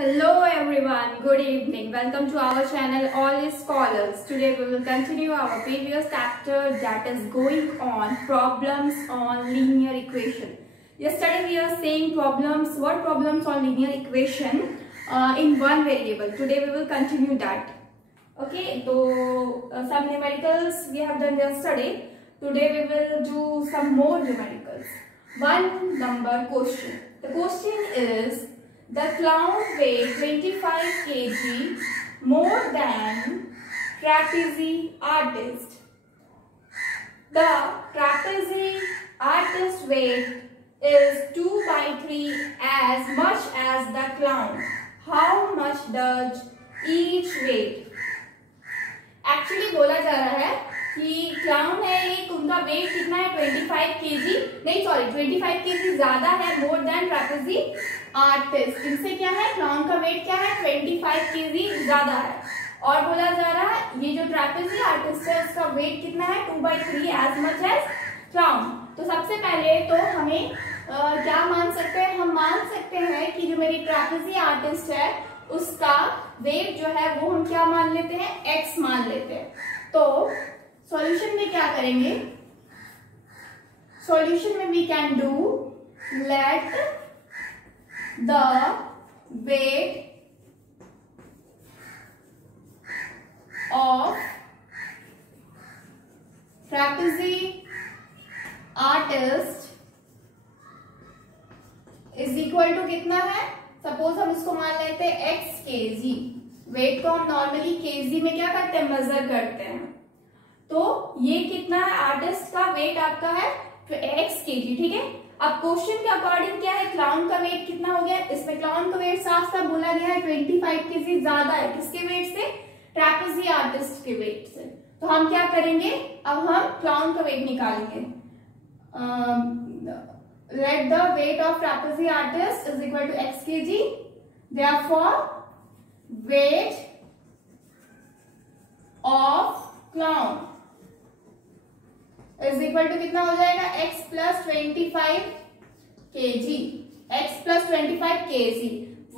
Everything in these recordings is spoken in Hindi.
Hello everyone, good evening. Welcome to our channel All is Scholars. Today we will continue our previous chapter that is going on problems on linear equation. Yesterday we are saying problems on linear equation in one variable. Today we will continue that. Okay, so some numericals we have done yesterday. Today we will do some more numericals. One number question. The question is, the clown weighed 25 kg more than trapeze artist. The trapeze artist weight is 2/3 as much as the clown. How much does each weight? Actually बोला जा रहा है कि क्लाउन है एक, उनका वेट कितना है 25 केजी, नहीं सॉरी 25 केजी ज्यादा है मोर देन ट्रैपेजी आर्टिस्ट। इनसे क्या है, क्लाउन का वेट क्या है 25 केजी ज्यादा है। और बोला जा रहा है ये जो ट्रैपेजी आर्टिस्ट है उसका वेट कितना है 2/3 एज मच एज क्लाउन। तो सबसे पहले तो हमें क्या मान सकते हैं, हम मान सकते हैं कि जो मेरी ट्रैपेजी आर्टिस्ट है उसका वेट जो है वो हम क्या मान लेते हैं, x मान लेते हैं। तो सॉल्यूशन में क्या करेंगे, सॉल्यूशन में we can do let the weight of trapeze artist is equal to कितना है, सपोज हम इसको मान लेते हैं x kg। वेट को हम नॉर्मली केजी में क्या करते हैं, मेजर करते हैं। तो ये कितना है, आर्टिस्ट का वेट आपका है x kg, ठीक है। अब क्वेश्चन के अकॉर्डिंग क्या है, क्लाउन का वेट कितना हो गया, इसमें क्लाउन का वेट साफ साफ बोला गया है 25 kg ज्यादा है, किसके वेट से, ट्रैपेजी आर्टिस्ट के वेट से। तो हम क्या करेंगे, अब हम क्लाउन का वेट निकालेंगे। Let the weight of trapeze artist is equal to x kg. Therefore, weight of clown is equal to कितना हो जाएगा, x plus 25 kg. x plus 25 kg.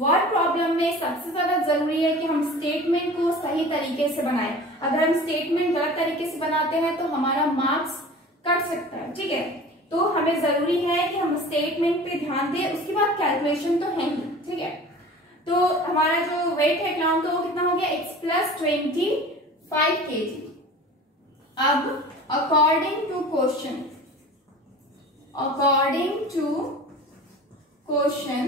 Word problem में सबसे ज्यादा जरूरी है कि हम स्टेटमेंट को सही तरीके से बनाएं। अगर हम स्टेटमेंट गलत तरीके से बनाते हैं तो हमारा मार्क्स कट सकता है, ठीक है। तो हमें जरूरी है कि हम स्टेटमेंट पे ध्यान दें, उसके बाद कैलकुलेशन तो है ही, ठीक है। तो हमारा जो वेट है क्लाउन का वो कितना हो गया, x plus 25 kg। अब अकॉर्डिंग टू क्वेश्चन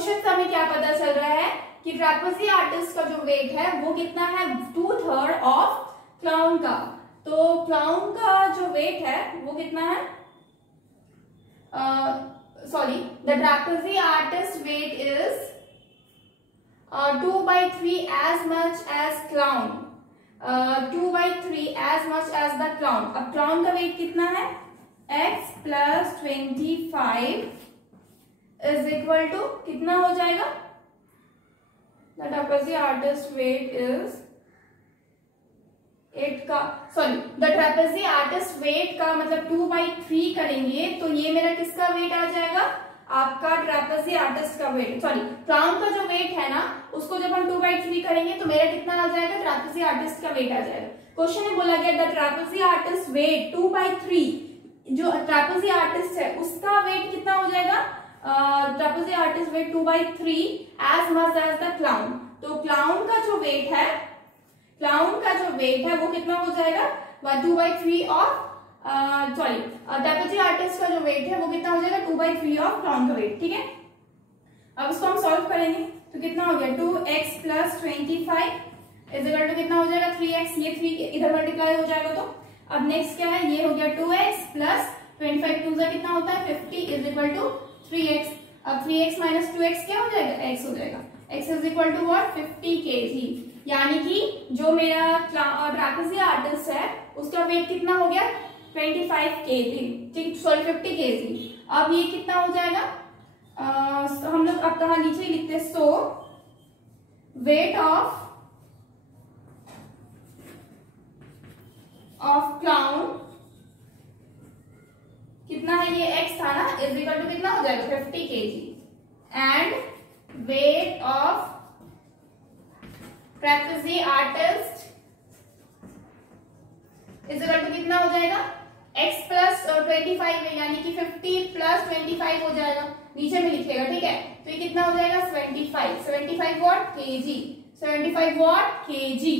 से हमें क्या पता चल रहा है कि ट्रैपेजी आर्टिस्ट का जो वेट है वो कितना है, 2/3 ऑफ क्लाउन का। तो क्लाउन का जो वेट है वो कितना है, the trapeze artist weight is 2/3 as much as clown, 2/3 as much as the clown। अब क्लाउन का वेट कितना है, x plus 25 is equal to कितना हो जाएगा, the trapeze artist weight is the trapeze artist weight का मतलब 2/3 करेंगे तो ये मेरा किसका वेट आ जाएगा, आपका ट्रैपेजी आर्टिस्ट का वेट, क्लाउन का जो वेट है ना उसको जब हम 2/3 करेंगे तो मेरा कितना आ जाएगा, ट्रैपेजी आर्टिस्ट का वेट आ जाएगा। क्वेश्चन में बोला गया द ट्रैपेजी आर्टिस्ट वेट 2/3, जो ट्रैपेजी आर्टिस्ट है उसका वेट कितना हो जाएगा, trapeze artist weight 2/3 as much as the clown. तो क्लाउन का जो वेट है वो कितना हो जाएगा, 2/3 ऑफ ट्रैपेजी आर्टिस्ट का जो वेट है वो कितना हो जाएगा, 2/3 ऑफ क्लाउन का वेट, ठीक है। अब इसको हम सॉल्व करेंगे तो कितना हो गया, 2x plus 25 is equal to कितना हो जाएगा, 3x। ये 3 इधर मल्टीप्लाई हो जाएगा। तो अब नेक्स्ट क्या है, ये हो गया 2x plus 25 2 कितना होता है 50 इज इक्वल टू 3x। अब 3x minus 2x क्या हो जाएगा, x हो जाएगा। x is equal to what, 50 kg। यानी कि जो मेरा ट्रैपेजी आर्टिस्ट है उसका वेट कितना हो गया 25 kg, ठीक, सॉरी 50 kg। अब ये कितना हो जाएगा, हम लोग अब कहा नीचे लिखते हैं, सो वेट ऑफ क्लाउन कितना है, ये x था ना, इज इक्वल टू कितना हो जाएगा 50 kg and weight of trapeze artist is equal to कितना हो जाएगा, x प्लस 25 है, यानी कि 50 प्लस 25 हो जाएगा, नीचे में लिखेगा, ठीक है। तो ये कितना हो जाएगा 75 what KG, 75 what KG.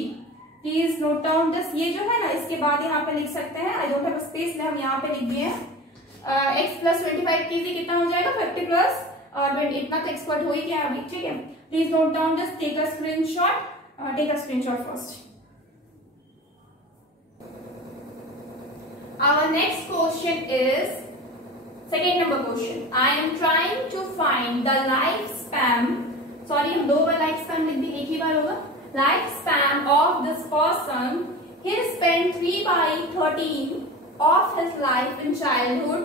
Please note down this. ये जो है ना, इसके बाद यहाँ पे लिख सकते हैं, आई डोंट हैव स्पेस, हम यहाँ पे लिख दिए हैं x प्लस 25 केजी कितना हो जाएगा 50 प्लस और इतना तो एक्सपर्ट हो ही गया अभी, ठीक है। Please note down this, take a screenshot first. Our next question is second number question. I am trying to find the lifespan. Sorry, हम दो बार lifespan लिख दी, एक ही बार होगा। Lifespan of this person. He spent 3/13 of his life in childhood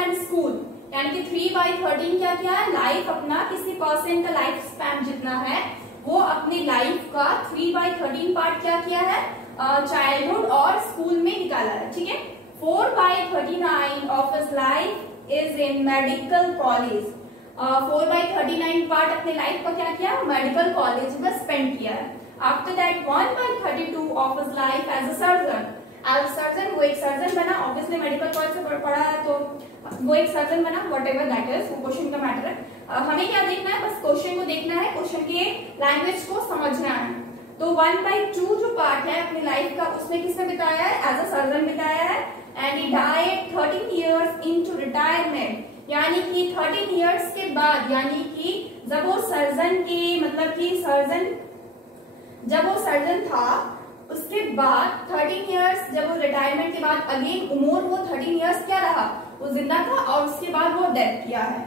and school. यानी कि 3/13 क्या क्या है, लाइफ अपना किसी पर्सन का लाइफ स्पैन जितना है वो अपनी लाइफ का 3/13 पार्ट क्या किया है, चाइल्डहुड और स्कूल में निकाला है, ठीक है। 4/39 of his life is in medical college. 4/39 part अपने लाइफ का क्या किया, मेडिकल कॉलेज में स्पेंड किया है। After that 1/32 of his life as a surgeon. वो एक सर्जन बना, ऑब्वियसली मेडिकल कॉलेज से पढ़ा है तो वो एक सर्जन बना, व्हाटएवर दैट इज, वो क्वेश्चन का मैटर है। हमें क्या देखना है, बस क्वेश्चन को देखना है, क्वेश्चन के लैंग्वेज को समझना है। तो 1/2 जो पार्ट है अपनी लाइफ का उसमें किसने बिताया है, एज अ सर्जन बिताया है। And he died 13 years into retirement, यानी कि 13 इयर्स के बाद, यानी कि जब वो सर्जन की मतलब कि जब वो सर्जन था उसके बाद 13 इयर्स, जब वो रिटायरमेंट के बाद अगेन उम्र वो 13 इयर्स क्या रहा, वो जिंदा था और उसके बाद वो डेथ किया है।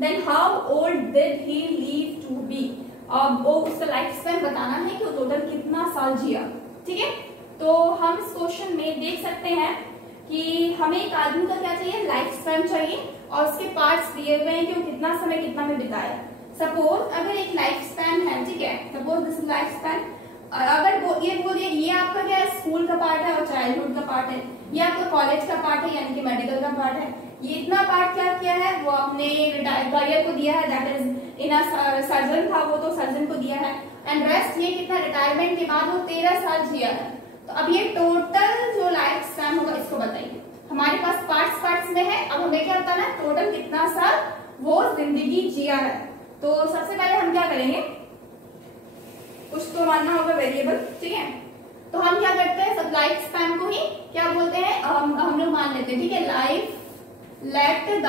Then how old did he live to be, अब वो उसका लाइफ स्पैन बताना है कि वो टोटल कितना साल जिया, ठीक है। तो हम इस क्वेश्चन में देख सकते हैं कि हमें एक आदमी का क्या चाहिए, लाइफ स्पैन चाहिए और उसके पार्ट्स दिए हुए हैं कि वो कितना समय कितना में बिताया। सपोज अगर एक लाइफ स्पैन है, ठीक है, सपोज दिस लाइफ स्पैन, अगर ये आपका क्या है, स्कूल का पार्ट है और चाइल्डहुड का पार्ट है, ये आपका कॉलेज का पार्ट है यानी कि मेडिकल का पार्ट है। ये इतना पार्ट क्या किया है, वो अपने करियर को दिया है, दैट इज इन सर्जन था वो तो सर्जन को दिया है। एंड रेस्ट ये कितना, रिटायरमेंट के बाद वो 13 साल जिया है। तो अब ये टोटल जो लाइफ स्पैन होगा इसको बताइए। हमारे पास पार्ट्स में है, अब हमें क्या बताना है, टोटल कितना साल वो जिंदगी जिया है। तो सबसे पहले हम क्या करेंगे, कुछ तो मानना होगा वेरिएबल, ठीक है। तो हम क्या करते हैं, सब लाइफ स्पैन को ही क्या बोलते हैं, हम लोग मान लेते हैं, ठीक है। Let the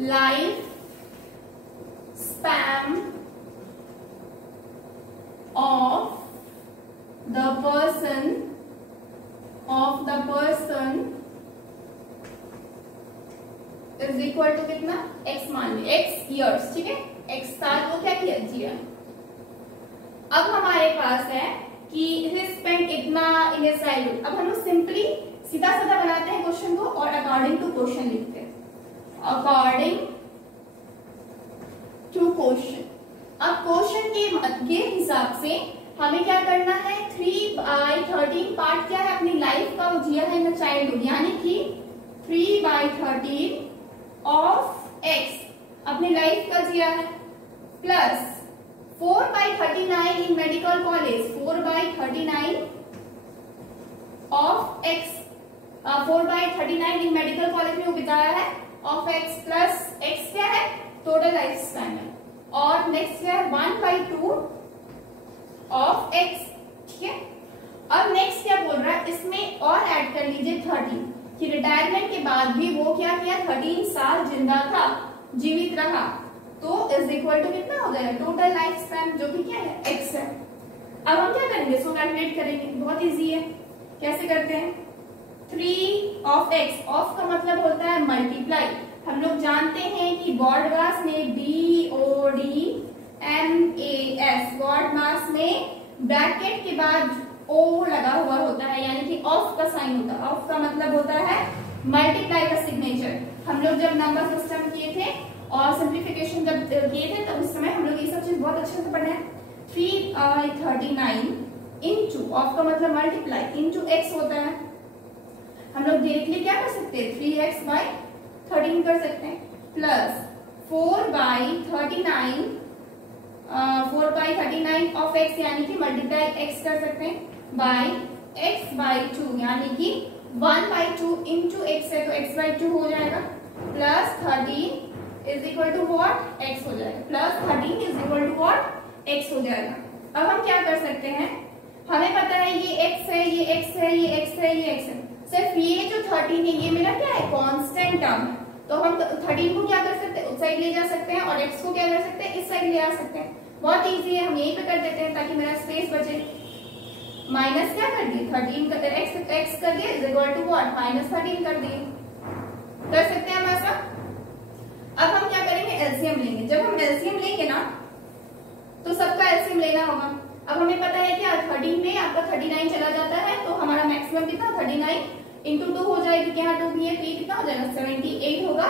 life span of the person is equal to कितना, x मान लिया, x इयर्स, ठीक है, x साल वो क्या किया, जिया। अब हमारे पास है कि he spent इतना in his childhood। अब हम लोग सिंपली सीधा साधा बनाते हैं क्वेश्चन को और अकॉर्डिंग टू क्वेश्चन लिखते हैं, अकॉर्डिंग टू क्वेश्चन। अब क्वेश्चन के हिसाब से हमें क्या करना है, 3/13 पार्ट क्या है अपनी लाइफ का, वो जिया है इन चाइल्डहुड, यानी कि 3/13 ऑफ x अपनी लाइफ का जिया है, plus 4/39 in medical college, 4/39 of x, 4/39 in medical college में वो बिताया है, ऑफ x प्लस x क्या है, टोटल लाइफ स्पैन है। और नेक्स्ट क्या है, 1/2 ऑफ x, ठीक है। अब नेक्स्ट क्या बोल रहा है, इसमें और ऐड कर लीजिए 13 कि रिटायरमेंट के बाद भी वो क्या किया, 13 साल जिंदा था, जीवित रहा, तो इज इक्वल टू कितना हो जाएगा, टोटल लाइफ स्पैन जो कि क्या है, x है। अब हम क्या करेंगे, इसको कैलकुलेट करेंगे, बहुत इजी है। कैसे करते हैं, 3 ऑफ x, ऑफ का मतलब होता है मल्टीप्लाई। हम लोग जानते हैं कि बॉडमास में BODMAS, बॉडमास में ब्रैकेट के बाद O लगा हुआ होता है, यानी कि ऑफ का साइन होता है। ऑफ का मतलब होता है मल्टीप्लाई का सिग्नेचर। हम लोग जब नंबर सिस्टम किए थे और सिंप्लीफिकेशन जब किए थे तब उस समय हम लोग ये सब चीज बहुत अच्छे से पढ़े हैं। 3/39 इंटू, ऑफ का मतलब मल्टीप्लाई, इंटू x होता है। हम लोग डायरेक्टली क्या कर सकते हैं, 3x/13 कर सकते हैं। प्लस 4/39 ऑफ x यानी कि मल्टीप्लाई x कर सकते हैं बाय x/2 यानी कि 1/2 इंटू x है तो x/2 हो जाएगा plus 13 is equal to what x हो जाएगा plus 13 is equal to what x हो जाएगा। अब हम क्या कर सकते हैं, हमें पता है ये x है, ये x है, ये x है, ये x है, सिर्फ ये जो 13 है ये मेरा क्या है कांस्टेंट टर्म है, तो हम 13 को क्या कर सकते हैं उस साइड ले जा सकते हैं और x को क्या कर सकते हैं इस साइड ले आ सकते हैं। बहुत इजी है, हम यहीं पे कर देते हैं ताकि मेरा स्पेस बचे। माइनस क्या कर दिए 13 कर x कर दिए इज इक्वल टू व्हाट -13 कर दिए। कर सकते हैं हम ऐसा। अब हम क्या करेंगे एलसीएम लेंगे। जब हम एलसीएम लेंगे ना तो सबका एलसीएम लेना होगा। अब हमें पता है कि 13 में आपका 39 चला जाता है तो हमारा मैक्सिमम कितना 39 इंटू 2 हो जाएगी कि यहाँ 2 भी है तो ये कितना हो जाएगा 78 होगा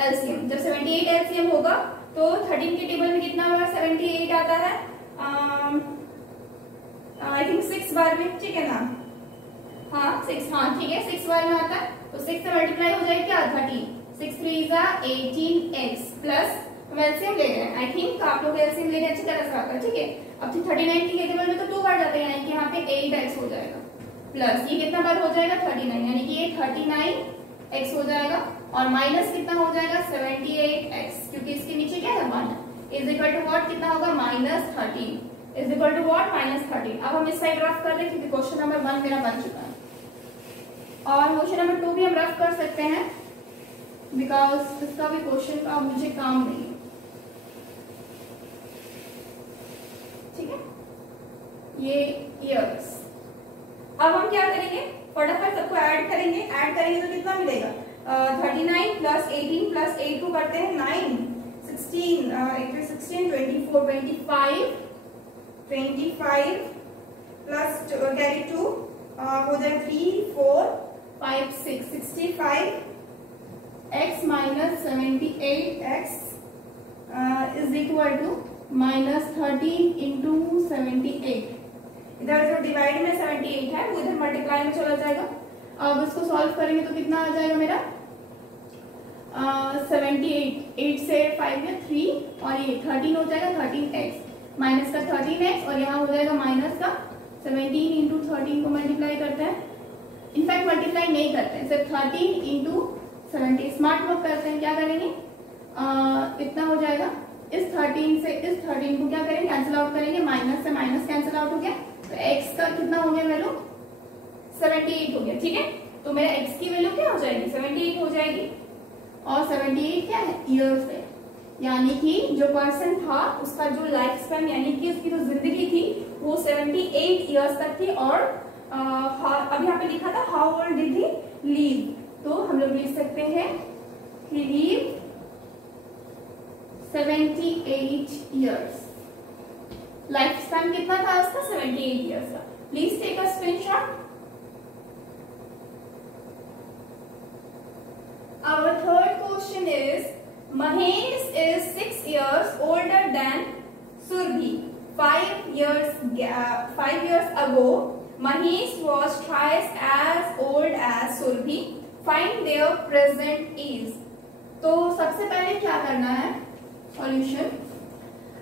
एलसीएम। जब 78 एलसीएम होगा तो 13 के टेबल में कितना होगा 78 आता है आई थिंक 6 बार में, ठीक है ना, हाँ 6, हाँ ठीक है 6 बार में आता है तो 6 से मल्टीप्लाई हो जाएगा क्या 13, 6 3 18x प्लस हम एलसीएम ले रहे हैं। आई थिंक आप लोग एलसीएम ले रहे हैं अच्छी तरह से आता है, ठीक है। अब 39 के टेबल में तो 2 बार जाते हैं यानी कि यहाँ पे 8x हो जाएगा प्लस ये कितना बार हो जाएगा 39 यानी कि ये 39x हो जाएगा और माइनस कितना हो जाएगा 78x क्योंकि इसके नीचे क्या है 1 इज इक्वल टू व्हाट कितना होगा -13 इज इक्वल टू व्हाट -13। अब हम इस साइड रफ कर रहे हैं क्योंकि क्वेश्चन नंबर 1 मेरा बन चुका है और क्वेश्चन नंबर 2 भी हम रफ कर सकते हैं बिकॉज इसका भी क्वेश्चन का मुझे काम नहीं है, ठीक है। ये ईयर्स अब हम क्या करेंगे फटाफट सबको ऐड करेंगे तो कितना मिलेगा 39 प्लस 18 प्लस 8 को करते हैं 9 16 24 25 प्लस कैरी 2 हो जाए 3 4 5 6 65 x minus 78x is equal to -13 into 78। इधर जो डिवाइड में 78 है वो इधर मल्टीप्लाई में चला जाएगा। अब इसको सॉल्व करेंगे तो कितना आ जाएगा मेरा 78 8 से 5 में 3 और ये 13 हो जाएगा 13x माइनस का 13x और यहाँ हो जाएगा माइनस का 17 इंटू 13 को मल्टीप्लाई करते हैं। इनफैक्ट मल्टीप्लाई नहीं करते हैं सिर्फ 13 इंटू 70 स्मार्ट वर्क करते हैं। क्या करेंगे इतना हो जाएगा इस 13 से इस 13 को क्या करेंगे कैंसिल आउट करेंगे, माइनस से माइनस कैंसिल आउट हो गया तो x का कितना हो गया वैल्यू 78 हो गया, ठीक है। तो मेरा x की वैल्यू क्या हो जाएगी 78 हो जाएगी और 78 क्या है ईयर्स है यानी कि जो पर्सन था उसका जो लाइफ स्पैन यानी कि उसकी जो जिंदगी थी वो 78 ईयर्स तक थी और अब यहाँ पे लिखा था how old did he live, तो हम लोग लिख सकते हैं he live 78 years। Life span कितना था उसका 78 years का। Please take a screenshot. Our third question is Mahesh is 6 years older than Surbhi. 5 years ago Mahesh was twice as old as Surbhi. Find their present age। तो सबसे पहले क्या करना है सॉल्यूशन।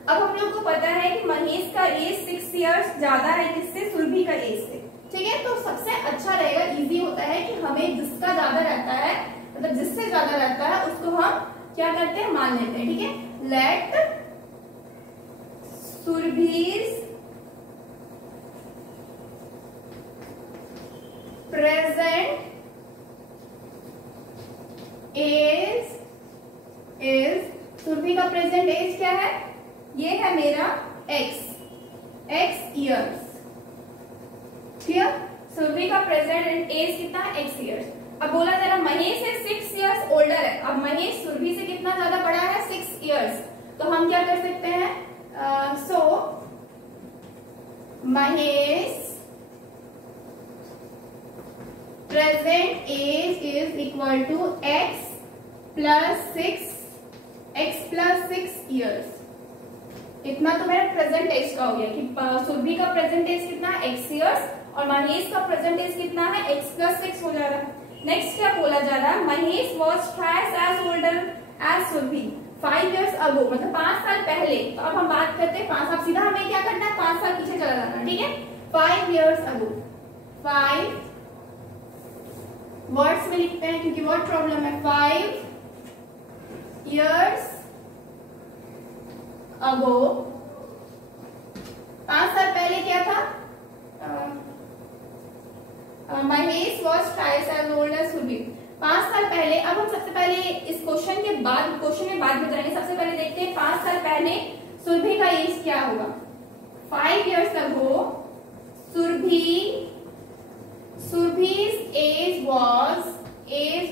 अब हम लोग को पता है कि महेश का एज 6 इयर्स ज्यादा है किससे सुरभि का एज से, ठीक है। तो सबसे अच्छा रहेगा इजी होता है कि हमें जिसका ज्यादा रहता है मतलब जिससे ज्यादा रहता है उसको हम क्या करते हैं मान लेते हैं, ठीक है। लेट सुरभि's present age is सुरभि का प्रेजेंट एज क्या है ये है मेरा x इयर्स, क्लियर। सुरभि का प्रेजेंट एज कितना है x इयर्स। अब बोला जरा महेश से 6 इयर्स ओल्डर है। अब महेश सुरभि से कितना ज्यादा बड़ा है 6 इयर्स, तो हम क्या कर सकते हैं so Mahesh present age is equal to x plus 6 years. इतना तो मेरा प्रेजेंट एज का हो गया कि सुरभि का प्रेजेंट एज कितना है x इयर्स और महेश का प्रेजेंट एज कितना है x प्लस 6 हो जा रहा है। नेक्स्ट क्या बोला जा रहा है, Mahesh was twice as older as Surabhi 5 years ago, मतलब 5 साल पहले। तो अब हम बात करते हैं 5, अब सीधा हमें क्या करना है, 5 साल पीछे चला जाना, ठीक है। 5 years ago, 5 वर्ड्स में लिखते हैं क्योंकि वर्ड प्रॉब्लम है। 5 years ago, 5 साल पहले क्या था, Mahesh was twice as old as Surabhi. 5 साल पहले, अब हम सबसे पहले इस क्वेश्चन के बाद क्वेश्चन में बाद में जाएंगे। सबसे पहले देखते हैं 5 साल पहले सुरभि का एज क्या होगा। 5 years ago, सुरभि's एज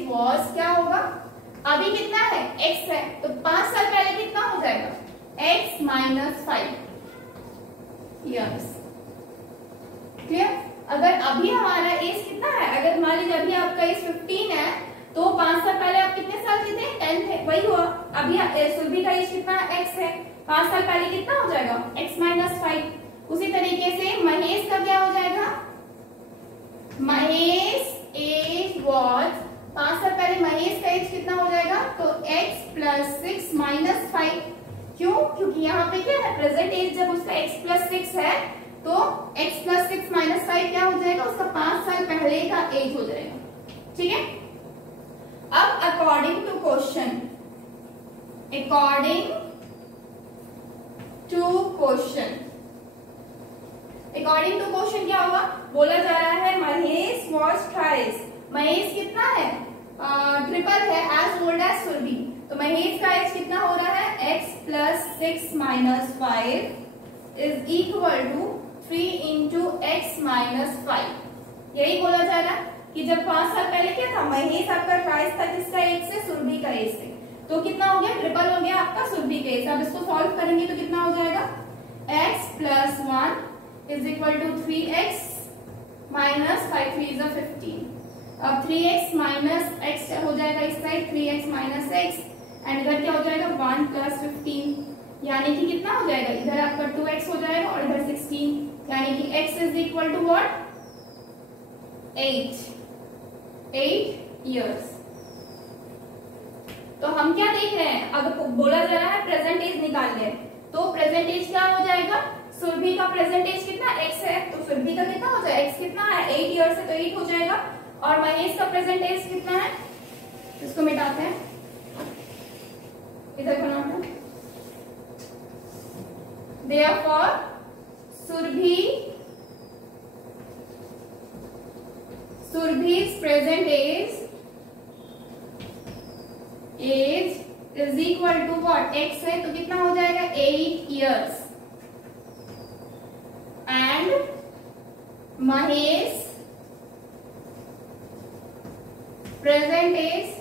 वॉज क्या होगा, अभी कितना है, x है, तो 5 साल पहले कितना हो जाएगा, x माइनस 5 years। क्लियर। अगर अभी हमारा एज कितना है, अगर मान लीजिए अभी आपका एज 15 है, तो 5 साल पहले आप कितने साल के थे, 10 थे, वही हुआ। अभी सुरभि का एज कितना, x है, 5 साल पहले कितना हो जाएगा, x माइनस 5। उसी तरीके से महेश का क्या हो जाएगा, महेश एज वॉज, 5 साल पहले महेश का एज कितना हो जाएगा, तो x प्लस 6 माइनस 5। क्यों, क्योंकि यहाँ पे क्या है, प्रेजेंट एज जब उसका x प्लस 6 है, तो x प्लस 6 माइनस 5 क्या हो जाएगा, उसका 5 साल पहले का एज हो जाएगा, ठीक है। अब अकॉर्डिंग टू क्वेश्चन क्या होगा, बोला जा रहा है महेश वॉज ट्वाइस, महेश कितना है, ट्रिपल है, एज ओल्ड एज सुरभि। तो महेश का एज कितना हो रहा है, x plus 6 minus 5 is equal to 3 into x minus 5। यही बोला जा रहा है कि जब 5 साल पहले क्या था, महेश आपका ट्वाइस था किसका एज से, सुरभि का एज से, तो कितना हो गया, ट्रिपल हो गया आपका सुरभि का एज। अब इसको सॉल्व करेंगे तो कितना हो जाएगा, x plus 1 is equal to 3x minus 5 3 is 15। अब 3x माइनस x हो जाएगा इस side, 3x minus x, and इधर क्या हो जाएगा 1 प्लस 15, यानी कि कितना हो जाएगा, इधर आपका 2x हो जाएगा और इधर 16, यानी कि x is equal to what, 8 years। तो हम क्या देख रहे हैं, अगर बोला जा रहा है प्रेजेंट एज निकाल ले, तो प्रेजेंट एज क्या हो जाएगा, सुरभि का प्रेजेंट एज कितना, x है, तो सुरभि का कितना हो जाएगा, x कितना है, 8 years है, तो 8 हो जाएगा। और महेश का प्रेजेंट एज कितना है, इसको मिटाते हैं, इधर बनाते हैं। Therefore, Surbhi's present age is equal to what, x है, तो कितना हो जाएगा 8 years, and Mahesh present age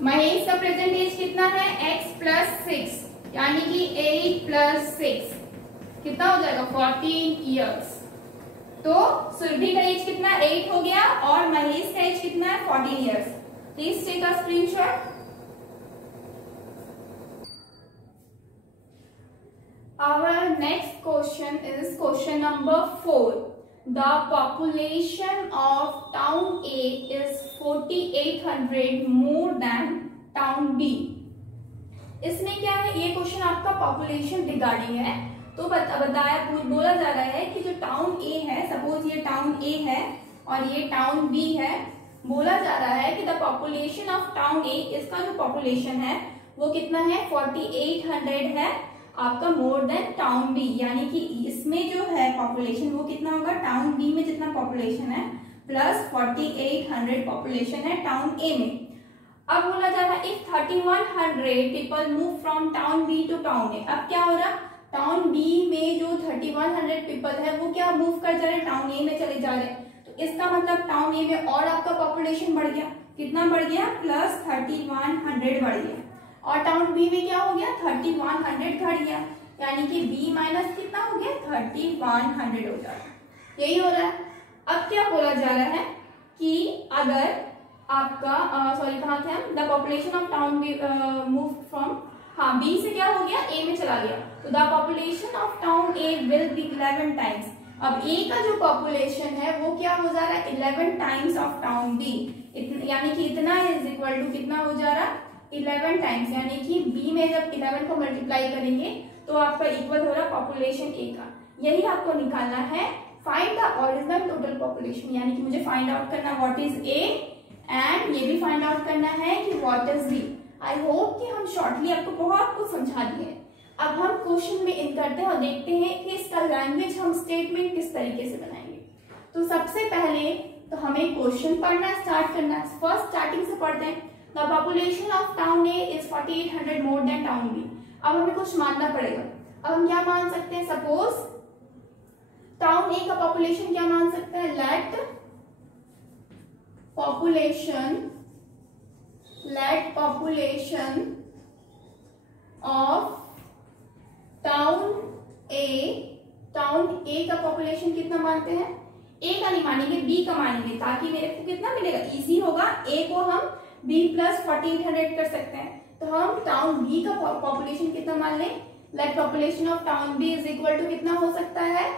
Mahesh का प्रेजेंट एज कितना है, x प्लस 6, यानी कि 8 प्लस 6 कितना हो जाएगा 14 years। तो सुरभि का एज कितना 8 हो गया और महेश का एज कितना है 14 years। Please take a screenshot. Our next question is question number 4. The population of town A is 4800 more than town B. इसमें क्या है, ये क्वेश्चन आपका पॉपुलेशन रिगार्डिंग है। तो बोला जा रहा है कि जो टाउन ए है, सपोज ये टाउन ए है और ये टाउन बी है, बोला जा रहा है कि द पॉपुलेशन ऑफ टाउन ए, इसका जो पॉपुलेशन है वो कितना है 4800 है आपका, मोर देन टाउन बी, यानी कि इसमें जो है पॉपुलेशन वो कितना होगा, टाउन बी में जितना पॉपुलेशन है प्लस 4800 पॉपुलेशन है टाउन ए में। अब बोला जा रहा है if 3100 people move from town B to town A. अब क्या हो रहा, टाउन बी में जो 3100 पीपल है वो क्या मूव कर जा रहे हैं, टाउन ए में चले जा रहे हैं। तो इसका मतलब टाउन ए में और आपका पॉपुलेशन बढ़ गया, कितना बढ़ गया, प्लस 3100 बढ़ गया। और टाउन बी में क्या हो गया, 3100 घट गया, यानी कि बी माइनस कितना हो गया 3100 हो जाएगा। यही हो रहा है। अब क्या बोला जा रहा है कि अगर आपका कहाँ थे हम, the population of town B move from, हाँ बी से क्या हो गया ए में चला गया, तो the population of town A will be 11 times, अब ए का जो पॉपुलेशन है वो क्या हो जा रहा है 11 टाइम्स ऑफ टाउन बी, यानी कि इतना इज इक्वल टू कितना हो जा रहा 11 टाइम्स, यानी कि बी में जब 11 को मल्टीप्लाई करेंगे तो आपका इक्वल हो रहा पॉपुलेशन ए का। यही आपको निकालना है find the original total population, यानी कि मुझे फाइंड आउट करना व्हाट इज ए एंड ये भी फाइंड आउट करना है कि what is B. I hope कि हम शॉर्टली आपको बहुत कुछ समझा दिए। अब हम क्वेश्चन में इन करते हैं और देखते हैं कि इसका लैंग्वेज हम स्टेटमेंट किस तरीके से बनाएंगे। तो सबसे पहले तो हमें क्वेश्चन पढ़ना स्टार्ट करना है। फर्स्ट स्टार्टिंग से पढ़ते हैं। The population of town A is 4800 more than town B. अब हमें कुछ मानना पड़ेगा। अब हम क्या मान सकते हैं, सपोज टाउन ए का पॉपुलेशन क्या मान सकते हैं, late population of town A का पॉपुलेशन कितना मानते हैं, ए का नहीं मानेंगे बी का मानेंगे, ताकि मेरे को कितना मिलेगा, इजी होगा। ए को हम बी प्लस 4800 कर सकते हैं, तो हम टाउन बी का पॉपुलेशन कितना मान लें, let population of town B is equal to कितना हो सकता है,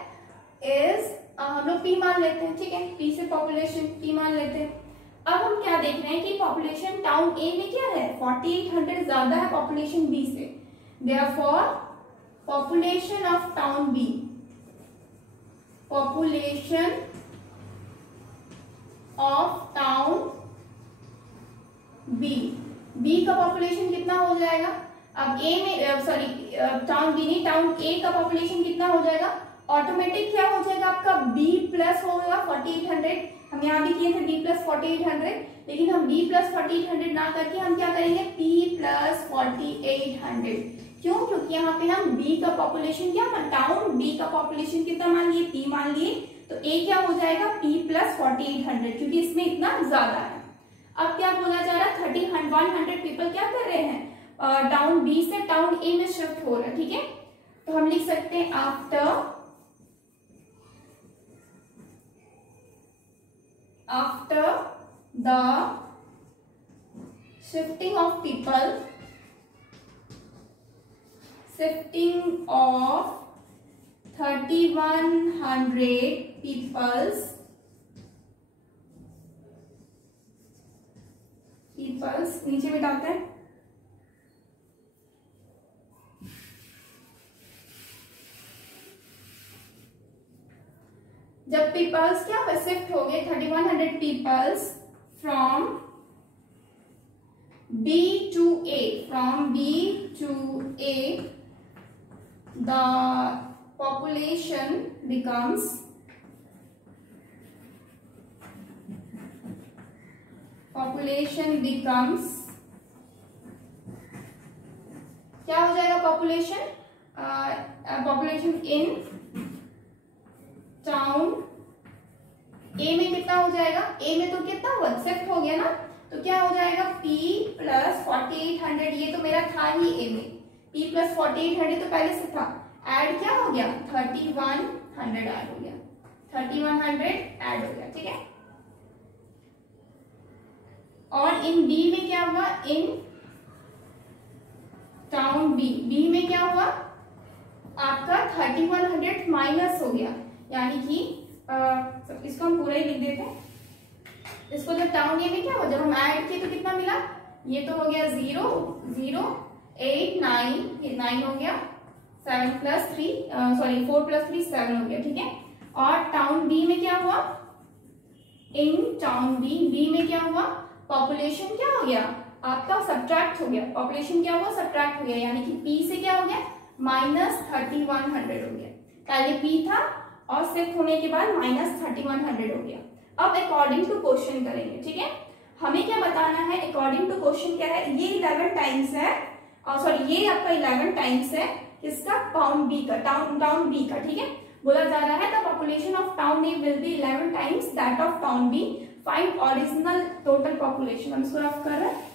इज हम लोग पी मान लेते हैं, ठीक है, पी से पॉपुलेशन पी मान लेते हैं। अब हम क्या देख रहे हैं कि पॉपुलेशन टाउन ए में क्या है 4800 ज्यादा है पॉपुलेशन बी से, therefore population of town B, population of town B का पॉपुलेशन कितना हो जाएगा, अब ए में सॉरी टाउन बी नहीं टाउन ए का पॉपुलेशन कितना हो जाएगा, ऑटोमेटिक क्या हो जाएगा आपका b प्लस होगा 4800, हम यहाँ भी किए थे b प्लस 4800, लेकिन हम b प्लस 4800 ना करके हम क्या करेंगे p प्लस 4800, क्यों, क्योंकि यहाँ पे हम b का पॉपुलेशन क्या टाउन b का पॉपुलेशन कितना मान लिए p मान लिए, तो a क्या हो जाएगा p प्लस 4800, क्योंकि इसमें इतना ज्यादा है। अब क्या बोला जा रहा है 100 पीपल क्या कर रहे हैं टाउन b से टाउन a में शिफ्ट हो रहा है, ठीक है, तो हम लिख सकते हैं after the shifting of 3100 peoples नीचे मिटाते हैं, जब पीपल्स क्या शिफ्ट हो गए 3100 peoples from B to A, the population becomes क्या हो जाएगा पॉपुलेशन इन टाउन ए में कितना हो जाएगा, ए में तो कितना हुआ शिफ्ट हो गया ना, तो क्या हो जाएगा p प्लस 4800, ये तो मेरा था ही ए में, p प्लस 4800 तो पहले से था, ऐड क्या हो गया 3100 ऐड हो गया, 3100 ऐड हो गया, ठीक है। और इन b में क्या हुआ, इन टाउन b में क्या हुआ आपका 3100 माइनस हो गया, यानी कि इसको हम पूरा ही लिख देते हैं, इसको जब टाउन ए में क्या हुआ जब हम ऐड किए तो कितना मिला, ये तो हो गया 0 0 8 9 9 हो गया, 7 प्लस 3 सॉरी 4 प्लस 3 7 हो गया, ठीक है। और टाउन बी में क्या हुआ, इन टाउन बी में क्या हुआ, पॉपुलेशन क्या हो गया आपका सब्ट्रैक्ट हो गया, पॉपुलेशन क्या हुआ सब्ट्रैक्ट हो गया, यानी कि पी से क्या हो गया माइनस 3100 हो गया, पहले पी था और शिफ्ट होने के बाद माइनस 3100 हो गया। अब अकॉर्डिंग टू क्वेश्चन करेंगे, ठीक है, हमें क्या बताना है अकॉर्डिंग टू क्वेश्चन क्या है, ये 11 टाइम्स है, सॉरी ये आपका 11 टाइम्स है किसका टाउन बी का, टाउन बी का, ठीक है, बोला जा रहा है the population of town A will be 11 times that of town B, find original total population. हम इसको रफ कर रहे हैं,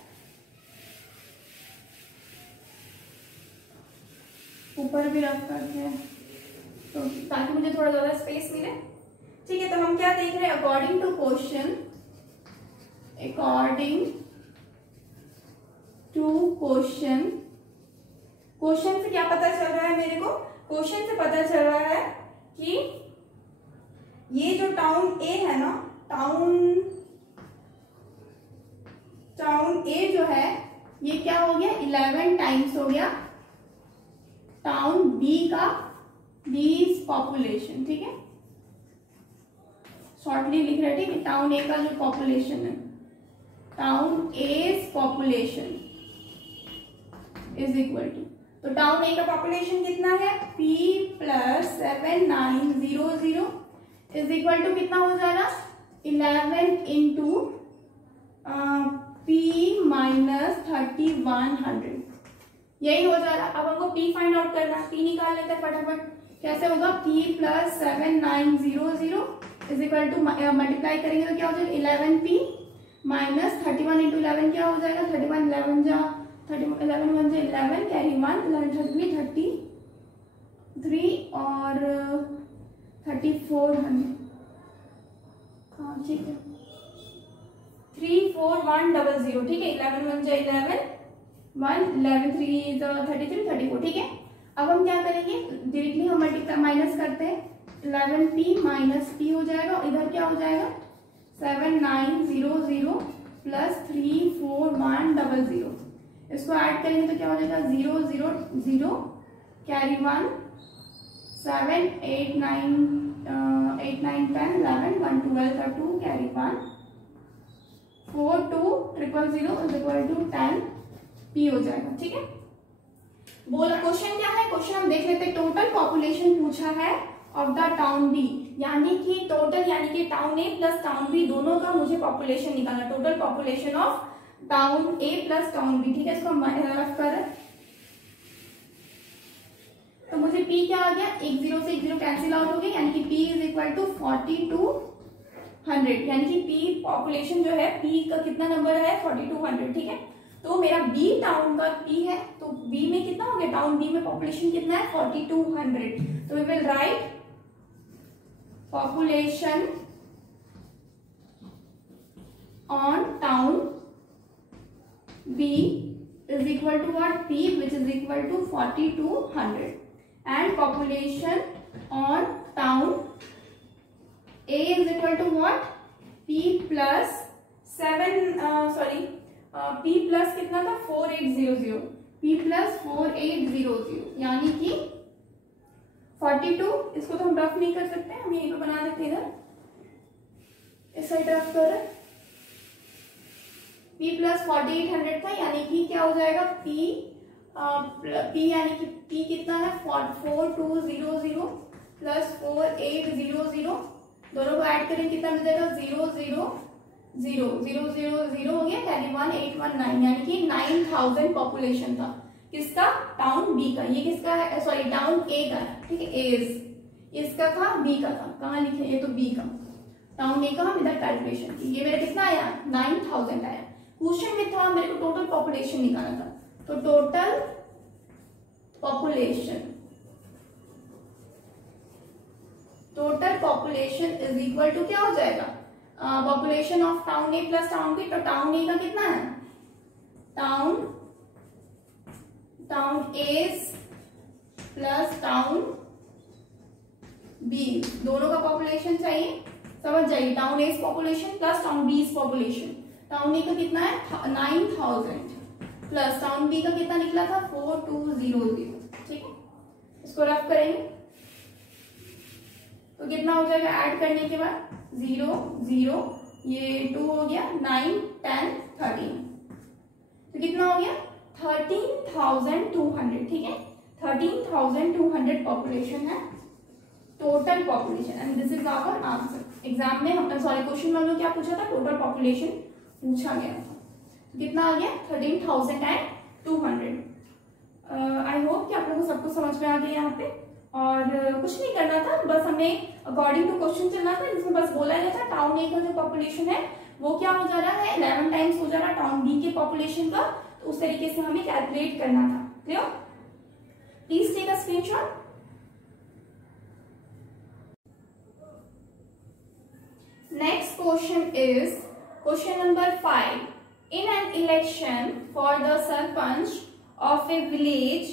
ऊपर भी रफ करते हैं तो ताकि मुझे थोड़ा ज्यादा स्पेस मिले, ठीक है। तो हम क्या देख रहे हैं अकॉर्डिंग टू क्वेश्चन क्वेश्चन से क्या पता चल रहा है मेरे को, क्वेश्चन से पता चल रहा है कि ये जो टाउन ए है ना, टाउन ए जो है ये क्या हो गया, 11 टाइम्स हो गया टाउन बी का बीस पॉपुलेशन। ठीक है, शॉर्टली लिख रहे थे कि टाउन ए का जो पॉपुलेशन है, town A's population is equal to, तो टाउन ए का पॉपुलेशन कितना है, P plus 7900 is equal to कितना हो जाएगा, 11 इंटू P माइनस 3100, यही हो जाएगा। अब हमको P फाइंड आउट करना है, P निकाल लेते हैं फटाफट। कैसे होगा, P plus 7900 is equal to multiply करेंगे तो क्या हो जाएगा 11P माइनस 31 इंटू 11 क्या हो जाएगा, 31 11 जा 11 1 जा 11 कैरी 1 11 33 और 3400, हाँ ठीक है 34100। ठीक है, 11 1 जा 11 1 11 3 जा 33 34। ठीक है, अब हम क्या करेंगे, डायरेक्टली हम मल्टीप्लाई माइनस करते हैं, 11P माइनस P हो जाएगा, इधर क्या हो जाएगा 7900 प्लस 34100, इसको ऐड करेंगे तो क्या हो जाएगा 0 0 0 carry 1 7 8 9 8 9 10 11 1 12 2 carry 1 4 2 000 is equal to 10 P हो जाएगा। ठीक है, बोला क्वेश्चन क्या है, क्वेश्चन हम देख लेते हैं। टोटल पॉपुलेशन पूछा है ऑफ द टाउन बी, यानी कि टोटल यानी कि town A plus town B दोनों का मुझे पॉपुलेशन निकालना, total population of town A plus town B. ठीक है, इसको रफ कर, तो मुझे P क्या आ गया, एक 0 से एक 0 कैंसिल आउट हो गया, यानी कि P इज इक्वल टू 4200, यानी कि P पॉपुलेशन जो है P का कितना नंबर है 4200। ठीक है, तो मेरा B टाउन का P है, तो B में कितना हो गया, टाउन B में पॉपुलेशन कितना है 4200, तो we will write population on town B is equal to what, P which is equal to 4200, and population on town A is equal to what, P plus 7 P plus कितना था 4800, P plus 4800, यानी कि 42, इसको तो हम रफ नहीं कर सकते, हम यहीं पे बना देते हैं, इधर इस साइड रफ कर, P प्लस 4800 था, यानी कि क्या हो जाएगा P यानी कि P कितना है 4200 प्लस 4800, दोनों को ऐड करें कितना मिल जाएगा 0 0 0 0 0 0 हो गया, कैरी 1819, यानी कि 9000 पॉपुलेशन था किसका, टाउन बी का। ये किसका है, सॉरी टाउन ए का है। ठीक है, एज इसका था, बी का था, कहाँ लिखे, ये तो बी का, टाउन ए का हम इधर कैलकुलेशन की, ये मेरा कितना आया 9000 आया। क्वेश्चन में था मेरे को टोटल पॉपुलेशन निकालना था, तो total population is equal to क्या हो जाएगा, population of town A plus town B, तो टाउन ए का कितना है, town A's plus town B, दोनों का पॉपुलेशन चाहिए, समझ जाइए, town A's population plus town B population. Town A का कितना है 9000 प्लस टाउन बी का कितना निकला था 4200। ठीक है, इसको रफ करेंगे तो कितना हो जाएगा, ऐड करने के बाद 0 0 ये 2 हो गया, 9 10 13, तो कितना हो गया 13200। ठीक है, 13200 पॉपुलेशन है total population, and this is our answer. Exam में हम क्वेश्चन में क्या पूछा था, टोटल पॉपुलेशन पूछा गया था, तो कितना आ गया 13200। आई होप कि आप लोगों को सब कुछ समझ में आ गया यहाँ पे, और कुछ नहीं करना था, बस हमें अकॉर्डिंग टू क्वेश्चन चलना था, जिसमें बस बोला गया था टाउन ए का जो पॉपुलेशन है वो क्या हो जा रहा है 11 टाइम्स हो जा रहा है टाउन बी के पॉपुलेशन का, तो उस तरीके से हमें कैलकुलेट करना था। Clear, please take a screenshot. Next question is question number 5। In an election for the sarpanch of a village,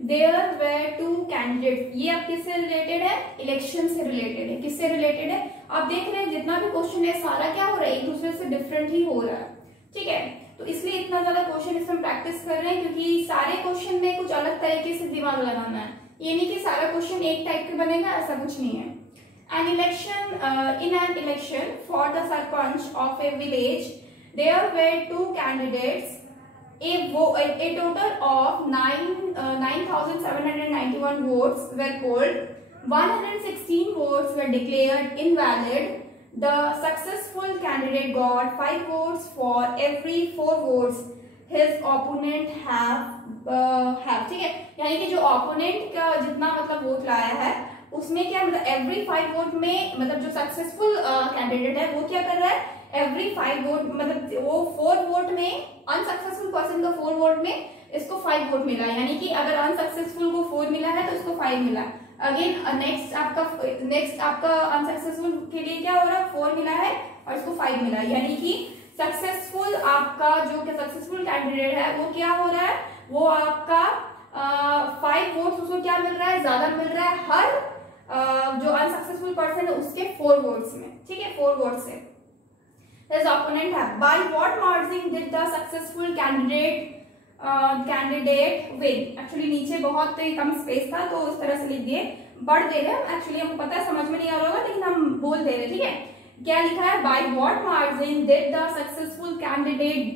there were two candidate, ये अब किससे रिलेटेड है, इलेक्शन से रिलेटेड है। किससे रिलेटेड है, आप देख रहे हैं जितना भी क्वेश्चन है सारा क्या हो रहा है, एक दूसरे से डिफरेंट ही हो रहा है, ठीक है। तो इसलिए इतना ज्यादा क्वेश्चन इसमें प्रैक्टिस कर रहे हैं, क्योंकि सारे क्वेश्चन में कुछ अलग तरीके से दिमाग लगाना है, ये नहीं कि सारा क्वेश्चन एक टाइप का बनेगा, ऐसा कुछ नहीं है। An election, in an election for the sarpanch of a village, there were two candidates. A total of 9,791 votes were polled. 116 votes were declared invalid. The successful candidate got 5 votes for every 4 votes his opponent have, ठीक है। यानी कि जो opponent का जितना मतलब वोट लाया है उसमें क्या मतलब एवरी 5 वोट में, मतलब जो सक्सेसफुल कैंडिडेट है वो क्या कर रहा है, एवरी 5 वोट मतलब वो 4 वोट में, अनसक्सेसफुल पर्सन को 4 वोट में इसको 5 वोट मिला, यानी कि अगर अनसक्सेसफुल को 4 मिला है तो इसको 5 मिला। अगेन नेक्स्ट आपका अनसक्सेसफुल के लिए क्या हो रहा है, 4 मिला है और इसको 5 मिला, यानी कि सक्सेसफुल आपका जो सक्सेसफुल कैंडिडेट है वो क्या हो रहा है, वो आपका 5 वोट्स उसको क्या मिल रहा है, ज्यादा मिल रहा है हर जो अनसक्सेसफुल पर्सन है उसके 4 वोट्स में, ठीक है, 4 वोट्स से। His opponent have by what margin did the successful candidate win? Actually नीचे बहुत कम स्पेस था तो इस तरह से लिख दिए, बढ़ दे रहे हैं, एक्चुअली हमको पता है समझ में नहीं आ रहा होगा लेकिन हम बोल दे रहे, ठीक है। क्या लिखा है, by what margin did the successful candidate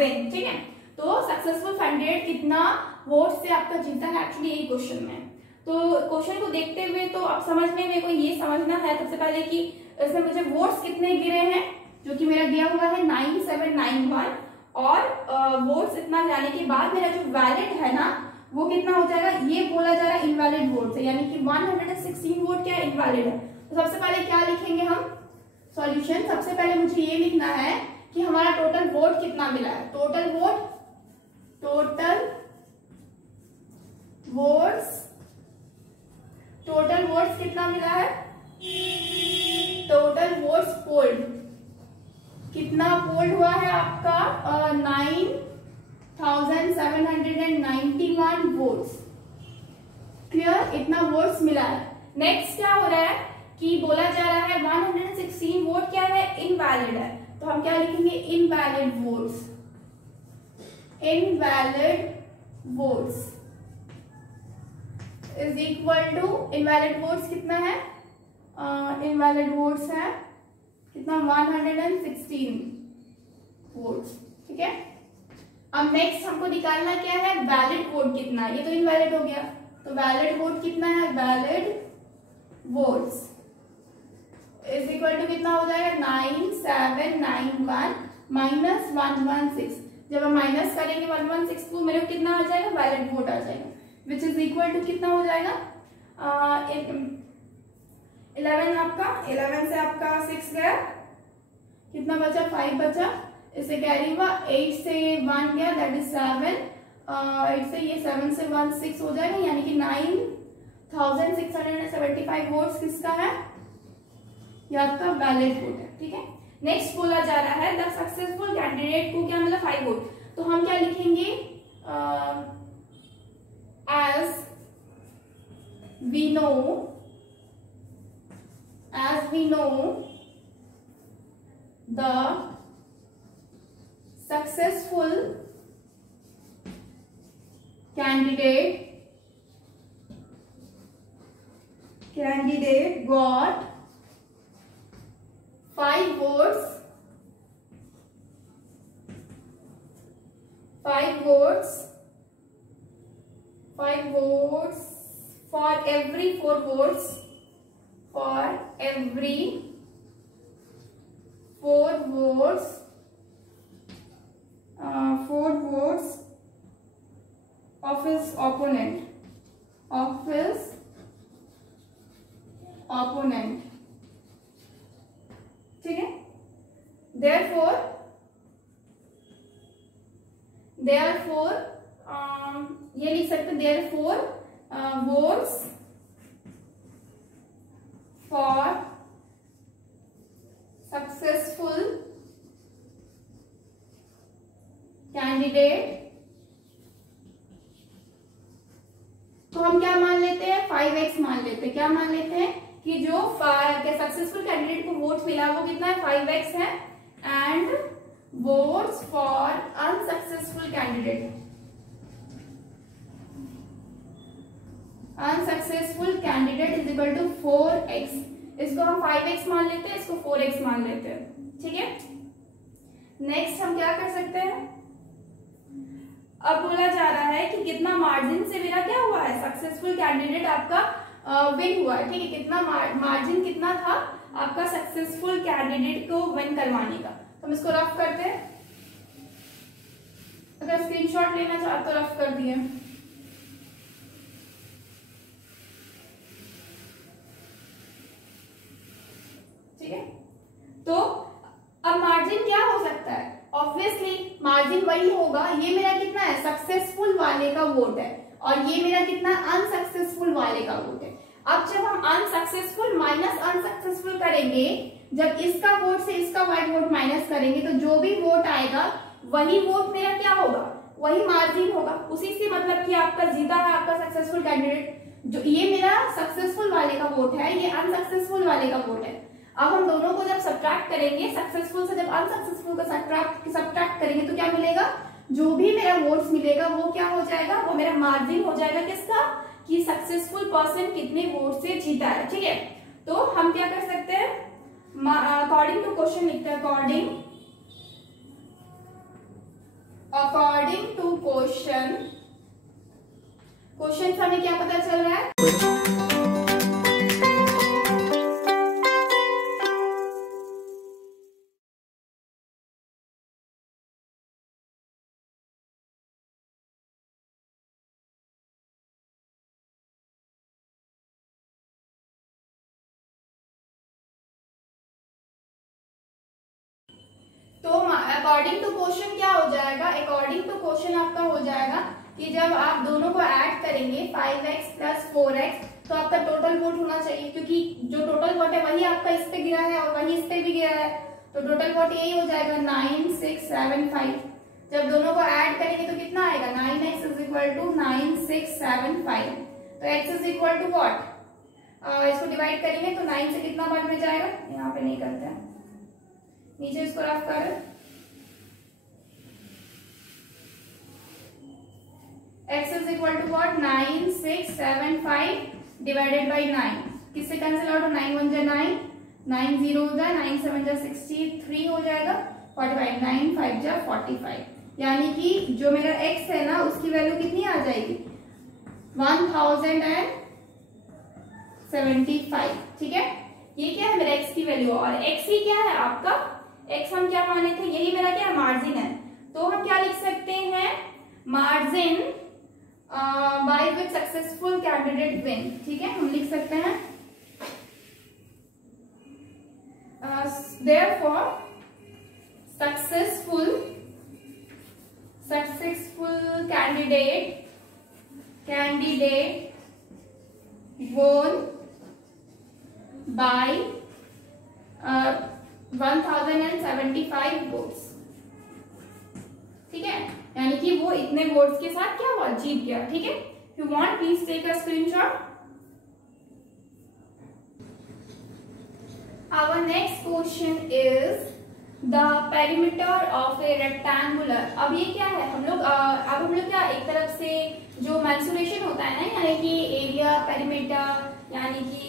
win, ठीक है। तो सक्सेसफुल कैंडिडेट कितना वोट से आपका जीता है, एक्चुअली यही क्वेश्चन में। तो क्वेश्चन को देखते हुए तो आप समझ में मेरे को ये समझना है सबसे पहले कि इसमें मुझे वोट्स कितने गिरे हैं, जो कि मेरा दिया हुआ है 9791, और वोट्स इतना जाने के बाद मेरा जो वैलिड है ना वो कितना हो जाएगा, ये बोला जा रहा है इनवैलिड वोट है, यानी कि 116 वोट क्या इनवैलिड है। तो सबसे पहले क्या लिखेंगे हम सॉल्यूशन, सबसे पहले मुझे ये लिखना है कि हमारा टोटल वोट कितना मिला है, टोटल वोट्स कितना मिला है, टोटल वोट्स पोल्ड कितना पोल्ड हुआ है आपका 9,791 वोट्स, क्लियर, इतना वोट्स मिला है। नेक्स्ट क्या हो रहा है कि बोला जा रहा है 116 वोट क्या है, इनवैलिड है, तो हम क्या लिखेंगे, invalid votes is equal to, invalid votes कितना है, इनवैलिड वोट्स है कितना 116 वोट्स, ठीक है। अब नेक्स्ट हमको निकालना क्या है, वैलिड वोट कितना, ये तो इनवैलिड हो गया, तो वैलिड वोट कितना है, valid votes is equal to कितना हो जाएगा 9791 माइनस 116, जब हम माइनस करेंगे 116 को मेरे को कितना आ जाएगा, वैलिड वोट आ जाएगा, विच इज इक्वल टू कितना हो जाएगा 11 आपका, 11 से आपका 6 गया, कितना बचा 5 बचा, इससे कैरी हुआ 8 से 1 गया दैट इज 7, 8 से ये 7 से 1 6 हो जाएगा, यानी कि 9,675 वोट्स किसका है, ये आपका वैलिड वोट है, ठीक है। नेक्स्ट बोला जा रहा है द सक्सेसफुल कैंडिडेट को क्या मिला 5 वोट, तो हम क्या लिखेंगे, as we know the successful candidate got 5 votes for every 4 votes of his opponent, ठीक है। therefore ये लिख सकते, therefore votes for successful candidate 5x मान लेते हैं। क्या मान लेते हैं कि जो सक्सेसफुल कैंडिडेट को वोट मिला वो कितना है, 5x है। And votes for unsuccessful candidate, unsuccessful candidate is equal to 4x। इसको हम 5x मान लेते हैं, इसको 4x मान लेते हैं, ठीक है। नेक्स्ट हम क्या कर सकते हैं, अब बोला जा रहा है कि कितना मार्जिन से मेरा क्या हुआ है, सक्सेसफुल कैंडिडेट आपका विन हुआ है, ठीक है। कितना मार्जिन कितना था आपका सक्सेसफुल कैंडिडेट को विन करवाने का। तो हम इसको रफ करते हैं, अगर स्क्रीनशॉट लेना चाहते तो रफ कर दिए, ठीक है। तो अब मार्जिन क्या हो सकता है, ऑब्वियसली मार्जिन वही होगा, ये मेरा कितना है, सक्सेसफुल वाले का वोट है, और ये मेरा कितना अनसक्सेसफुल वाले का वोट है। अब जब हम अनसक्सेसफुल माइनस अनसक्सेसफुल करेंगे, जब इसका वोट से इसका वाइट वोट माइनस करेंगे, तो जो भी वोट आएगा वही वोट मेरा क्या होगा, वही मार्जिन होगा। उसी से मतलब कि आपका जीता है आपका सक्सेसफुल कैंडिडेट, जो ये मेरा सक्सेसफुल वाले का वोट है, ये अनसक्सेसफुल वाले का वोट है। अब हम दोनों को जब सब्ट्रैक्ट करेंगे, सक्सेसफुल से जब अनसक्सेसफुल का सब्ट्रैक्ट करेंगे, तो क्या मिलेगा, जो भी मेरा वोट्स मिलेगा वो क्या हो जाएगा, वो मेरा मार्जिन हो जाएगा किसका, कि सक्सेसफुल पर्सन कितने वोट से जीता है, ठीक है। तो हम क्या कर सकते हैं, अकॉर्डिंग टू क्वेश्चन लिखते हैं, अकॉर्डिंग टू क्वेश्चन से हमें क्या पता चल रहा है, तो अकॉर्डिंग टू क्वेश्चन क्या हो जाएगा, अकॉर्डिंग टू क्वेश्चन आपका हो जाएगा कि जब आप दोनों को ऐड करेंगे 5x प्लस 4x, तो आपका टोटल वोट होना चाहिए, क्योंकि जो टोटल वोट है वही आपका इस पे गिरा है और वही इस पे भी गिरा है, तो टोटल वोट यही हो जाएगा 9675। जब दोनों को ऐड करेंगे तो कितना आएगा, 9x इज इक्वल टू 9675। तो x is equal to what, इसको डिवाइड करेंगे तो 9 से कितना बार में जाएगा, यहाँ पे नहीं करते हैं, नीचे इसको रफ कर, x is equal to what, 9675 divided by 9, किससे कैंसिल आउट हो, 9 1 जा 9, 9 0 हो जाए, 9 7 जा 63 हो जाएगा, 45, 9 5 जा 45, यानी कि जो मेरा x है ना उसकी वैल्यू कितनी आ जाएगी, 1075, ठीक है। ये क्या है, मेरा x की वैल्यू, और x ही क्या है आपका, x हम क्या माने थे, यही मेरा क्या मार्जिन है। तो हम क्या लिख सकते हैं, margin by which successful candidate win, ठीक है, हम लिख सकते हैं therefore successful candidate won by 1075 votes, ठीक है, यानी कि वो इतने वोट्स के साथ क्या हुआ, जीत गया, ठीक है। If you want, please take a screenshot. Our next question is the perimeter of a rectangular. अब ये क्या है, हम लोग क्या एक तरफ से जो मेंसुरेशन होता है ना, यानी कि एरिया पेरीमीटर, यानी कि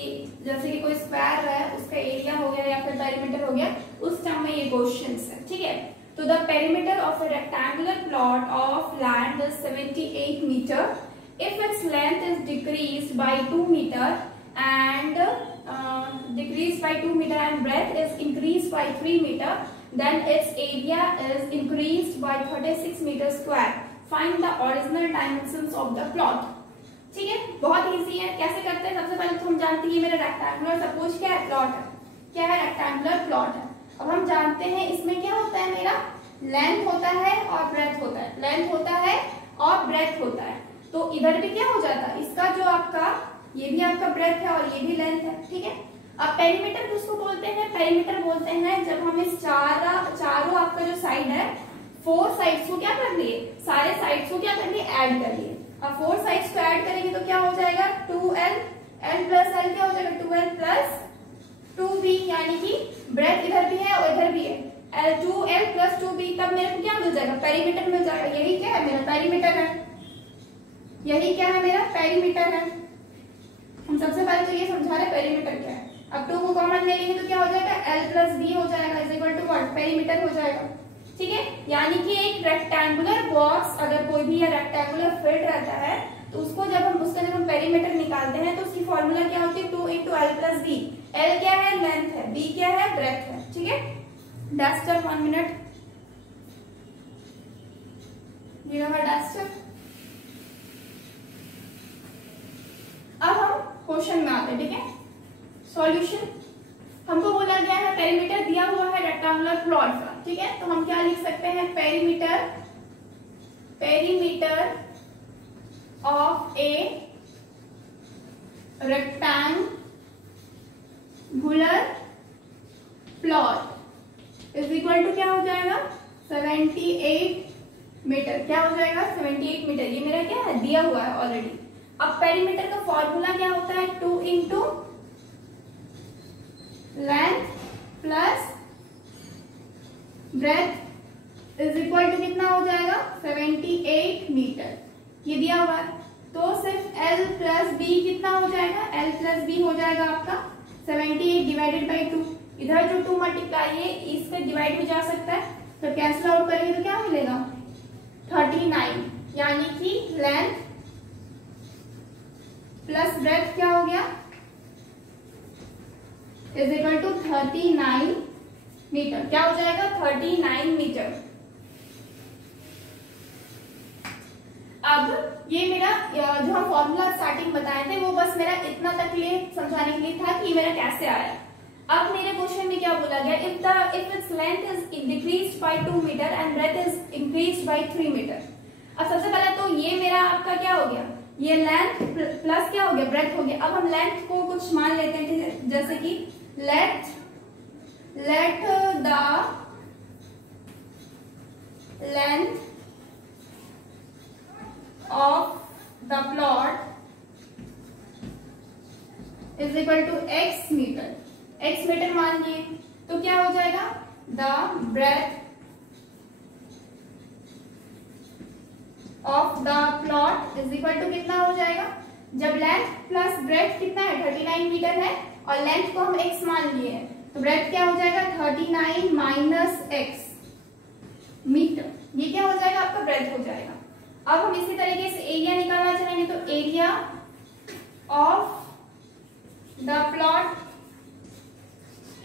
जैसे कि कोई स्क्वायर है उसका एरिया हो गया या फिर पेरीमीटर हो गया, उस टर्म में ये क्वेश्चंस है, ठीक है। तो the perimeter of a rectangular plot of land is 78 metre if its length is decreased by 2 meter and breadth is increased by 3 meter, then its area is increased by 36 meter square. Find the original dimensions of the plot. ठीक है, बहुत इजी है। कैसे करते हैं, सबसे पहले तो हम जानते हैं ये मेरा रेक्टेंगुलर, सपोज क्या है, प्लॉट है, क्या है, रेक्टेंगुलर प्लॉट है। अब हम जानते हैं इसमें क्या होता है, मेरा लेंथ होता है और ब्रेथ होता है, लेंथ होता है और ब्रेथ होता है। तो इधर भी क्या हो जाता है, इसका जो आपका ये भी आपका ब्रेथ है और ये भी लेंथ है, ठीक है। अब पेरीमीटर किसको बोलते हैं, पेरीमीटर बोलते हैं जब हम इस चारों आपका जो साइड है, 4 साइड्स को क्या कर लिए, सारे साइड्स को क्या कर लिए, ऐड कर लिए। अब 4 साइड्स को ऐड करेंगे तो क्या हो जाएगा, 2l L प्लस L क्या हो जाएगा 2L प्लस 2B, यानी कि ब्रेथ इधर भी है और इधर भी है, 2L प्लस 2B, तब मेरे को क्या मिल जाएगा, पेरीमीटर मिल जाएगा। यही क्या है मेरा पेरीमीटर है, यही क्या है मेरा पेरीमीटर है। हम सबसे पहले तो ये समझा रहे पेरीमीटर क्या है। अब 2 को कॉमन ले लेंगे तो क्या हो जाएगा, L प्लस B हो जाएगा is equal to what, perimeter हो जाएगा। ठीक है, यानी कि एक रेक्टेंगुलर बॉक्स अगर कोई भी या रेक्टेंगुलर फील्ड रहता है तो उसको जब हम पेरीमीटर निकालते हैं तो उसकी फॉर्मूला क्या होती है, 2 into L plus B। L क्या है, लेंथ है, B क्या है, ब्रेथ है। ठीक है, डस्टर 1 मिनट, ये रहा डस्टर। अब हम क्वेश्चन में आते हैं। ठीक है, सॉल्यूशन हमको बोला गया है पेरीमीटर दिया हुआ है रेक्टेंगुलर प्लॉट का। ठीक है, तो हम क्या लिख सकते हैं, perimeter of a rectangular plot is equal to क्या हो जाएगा, 78 मीटर। क्या हो जाएगा, 78 मीटर। ये मेरा क्या है, दिया हुआ है ऑलरेडी। अब पेरीमीटर का फॉर्मूला क्या होता है, 2 into length plus breadth is equal to कितना हो जाएगा, 78 मीटर। ये दिया हुआ है तो सिर्फ L प्लस B कितना हो जाएगा, L प्लस B हो जाएगा आपका 78 डिवाइडेड बाई 2। इधर जो 2 मल्टीप्लाई है इससे डिवाइड भी जा सकता है, तो कैंसिल आउट करेंगे तो क्या मिलेगा, 39, यानी कि लेंथ प्लस ब्रेथ क्या हो गया, इज इक्वल टू 39 मीटर। क्या हो जाएगा, 39 मीटर। अब ये मेरा जो हम फॉर्मूला स्टार्टिंग बताए थे वो बस मेरा इतना तक लिए समझाने के लिए था कि मेरा कैसे आया। अब मेरे क्वेश्चन में क्या बोला गया, if its length is decreased by 2 meter and breadth is increased by 3 meter। अब सबसे पहले तो ये मेरा आपका क्या हो गया, ये लेंथ प्लस क्या हो गया, ब्रेथ हो गया। अब हम लेंथ को कुछ मान लेते हैं, ठीक है, जैसे कि let the length of the plot is equal to x meter। x metre मान लिए तो क्या हो जाएगा, the breadth of the plot is equal to कितना हो जाएगा, जब लेंथ प्लस ब्रेथ कितना है 39 मीटर है और लेंथ को हम x मान लिए हैं तो ब्रेथ क्या हो जाएगा 39 माइनस x मीटर। ये क्या हो जाएगा, आपका ब्रेथ हो जाएगा। अब हम इसी तरीके से एरिया निकालना चाहेंगे तो area of the plot,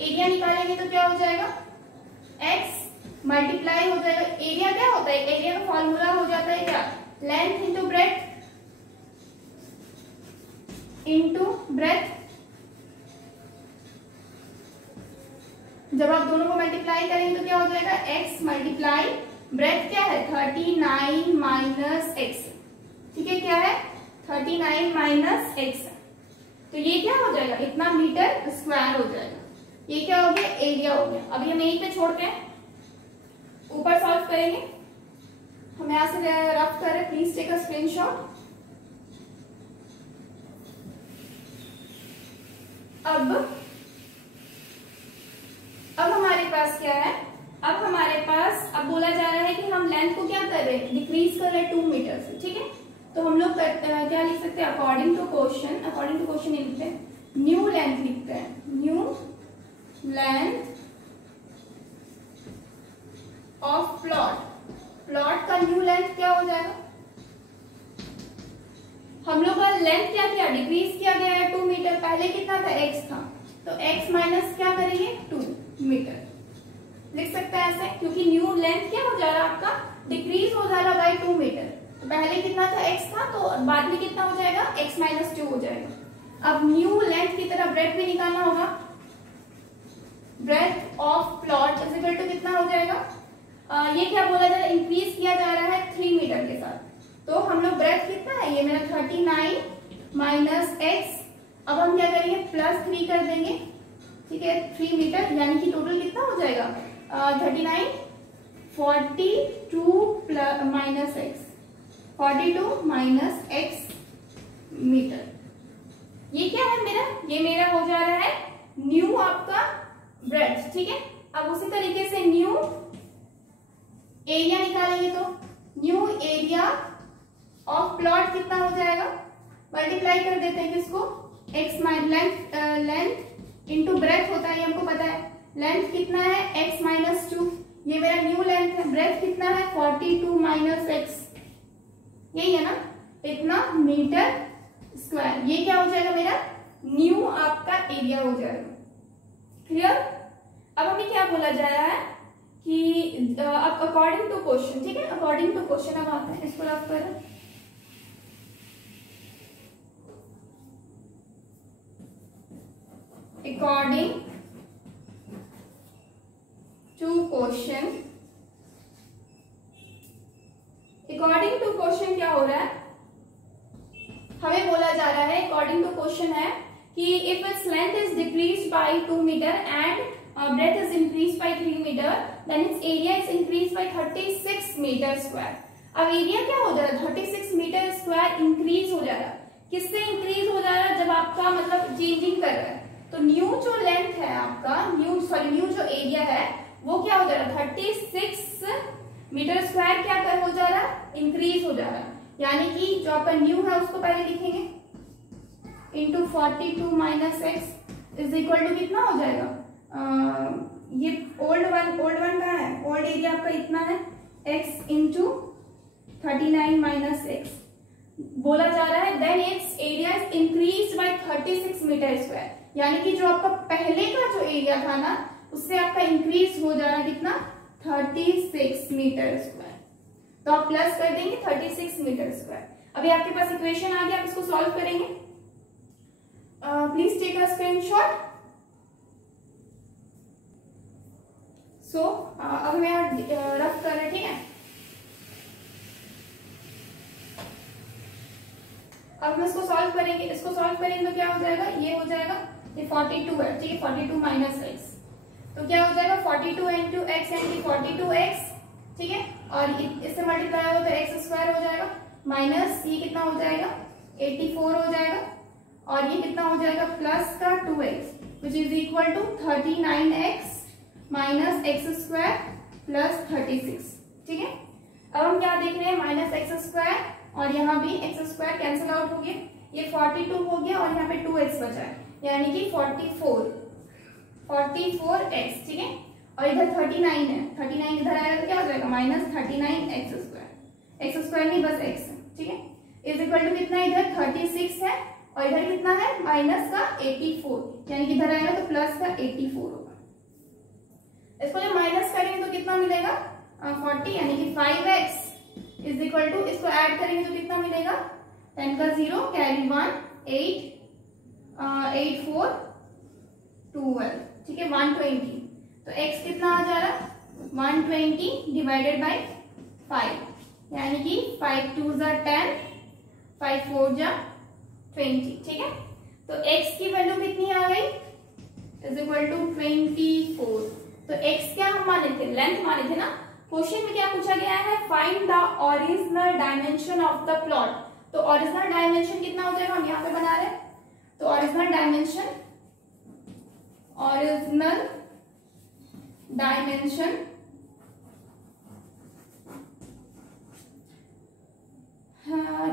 area निकालेंगे तो क्या हो जाएगा, x मल्टीप्लाई हो जाएगा। एरिया क्या होता है, एरिया का फॉर्मूला हो जाता है क्या, length into breadth into breadth. जब आप दोनों को मल्टीप्लाई करेंगे तो क्या हो जाएगा, x मल्टीप्लाई ब्रेथ क्या है 39 माइनस x। ठीक है, क्या है 39 माइनस x, तो ये क्या हो जाएगा, इतना मीटर स्क्वायर हो जाएगा। ये क्या हो गया, एरिया हो गया। अभी हम यहीं पे छोड़ते हैं, ऊपर सॉल्व करेंगे। हम यहां से रफ कर रहे, प्लीज टेक अ स्क्रीनशॉट। अब हमारे पास क्या है, अब हमारे पास अब बोला जा रहा है कि हम लेंथ को क्या कर रहे हैं, डिक्रीज कर रहे हैं 2 मीटर से। ठीक है, तो हम लोग क्या लिख सकते हैं, अकॉर्डिंग टू क्वेश्चन ये लिखते हैं, न्यू लेंथ लिखते हैं, new length of plot. Plot का न्यू लेंथ क्या हो जाएगा, हम लोग का लेंथ क्या किया, डिक्रीज किया गया है 2 मीटर। पहले कितना था, x था, तो x माइनस क्या करेंगे 2 मीटर लिख सकते हैं ऐसे, क्योंकि न्यू लेंथ क्या हो जा रहा है आपका, डिक्रीज हो जा रहा बाई 2 मीटर। तो पहले कितना था, x था, तो बाद में कितना हो जाएगा, x माइनस 2 हो जाएगा। अब न्यू लेंथ की तरह ब्रेथ भी निकालना होगा, breadth of plot is equal to कितना हो जाएगा, ये क्या बोला जा रहा है, इंक्रीज किया जा रहा है 3 मीटर के साथ। तो हम लोग ब्रेथ कितना है, ये मेरा 39 माइनस x। अब हम क्या करेंगे, +3 कर देंगे। ठीक है, 3 मीटर, यानी कि टोटल कितना हो जाएगा 39, 42 minus x, 42 minus x metre. ये क्या है मेरा, ये मेरा हो जा रहा है न्यू आपका ब्रेथ, ठीक है। अब उसी तरीके से न्यू एरिया निकालेंगे तो न्यू एरिया ऑफ प्लॉट कितना हो जाएगा, मल्टीप्लाई कर देते हैं किसको, x minus length into breadth होता है, ये हमको पता है। लेंथ कितना है x माइनस 2, ये मेरा न्यू लेंथ है। ब्रेथ कितना है 42 माइनस एक्स, यही है ना, इतना मीटर स्क्वायर। ये क्या हो जाएगा मेरा न्यू आपका एरिया हो जाएगा। क्लियर। अब हमें क्या बोला जा रहा है कि अब अकॉर्डिंग टू क्वेश्चन, ठीक है, अकॉर्डिंग टू क्वेश्चन अब आते हैं, इसको रफ करें। According to question, according to question क्या हो रहा है, हमें बोला जा रहा है अकॉर्डिंग टू क्वेश्चन है कि if its length is decreased by 2 metre and breadth is increased by 3 meter, then its area is increased by 36 meter square। अब एरिया क्या हो जा रहा है 36 मीटर स्क्वायर इंक्रीज हो जा रहा है। किससे इंक्रीज हो जा रहा है, जब आपका मतलब चेंजिंग कर रहा है तो न्यू जो लेंथ है आपका, न्यू जो एरिया है वो क्या हो जा रहा है 36 मीटर स्क्वायर क्या कर हो जा रहा है, इंक्रीज हो जा रहा है। यानी कि जो आपका न्यू है उसको पहले लिखेंगे into 42 minus x is equal to कितना हो जाएगा, ये ओल्ड वन का है, ओल्ड एरिया आपका इतना है x इंटू 39 माइनस एक्स बोला जा रहा है। Then its area is increase by 36 metre square, यानी कि जो आपका पहले का जो एरिया था ना उससे आपका इंक्रीज हो जा रहा है कितना 36 मीटर स्क्वायर। तो आप प्लस कर देंगे 36 मीटर स्क्वायर। अभी आपके पास इक्वेशन आ गया, आप इसको सॉल्व करेंगे। Please take a screenshot. So अब मैं रफ कर रहे, ठीक है। अब हम इसको सॉल्व करेंगे, इसको सॉल्व करेंगे तो क्या हो जाएगा, ये हो जाएगा, ये 42 है, ठीक है, 42 माइनस एक्स, तो क्या हो जाएगा 42 इंटू एक्स यानी कि 42x, ठीक है, और इससे मल्टीप्लाई हो तो एक्स स्क्वायर हो जाएगा, माइनस ये कितना हो जाएगा 84 हो जाएगा, और ये कितना हो जाएगा प्लस का 2x which is equal to 39x minus x square plus 36, ठीक है। अब हम क्या देख रहे हैं माइनस एक्स स्क्वायर और यहाँ भी एक्स स्क्वायर कैंसिल आउट हो गया, ये 42 हो गया और यहाँ पे 2x बचा है यानी कि 44x, ठीक है, और इधर 39 है, 39 इधर आएगा तो क्या हो जाएगा minus 39x square, x square नहीं बस x, ठीक है, इज इक्वल टू कितना इधर 36 है और इधर कितना है माइनस का 84, यानी कि इधर आएगा तो प्लस का 84 होगा। इसको जब माइनस करेंगे तो कितना मिलेगा 40 यानी कि 5x इज इक्वल टू, इसको ऐड करेंगे तो कितना मिलेगा 10 का 0 कैरी 1 8 8 4 12, ठीक है, 120, तो x कितना आ जा रहा है 120 डिवाइडेड बाय 5 यानी कि 5 2 जा 10 5 4 जा 20, ठीक है। तो x की वैल्यू कितनी आ गई इज इक्वल टू 24। तो x क्या हम माने थे, लेंथ माने थे ना। क्वेश्चन में क्या पूछा गया है, find the original dimension of the plot. तो ओरिजिनल डायमेंशन कितना हो जाएगा, हम यहाँ पे बना रहे हैं, तो ओरिजिनल डायमेंशन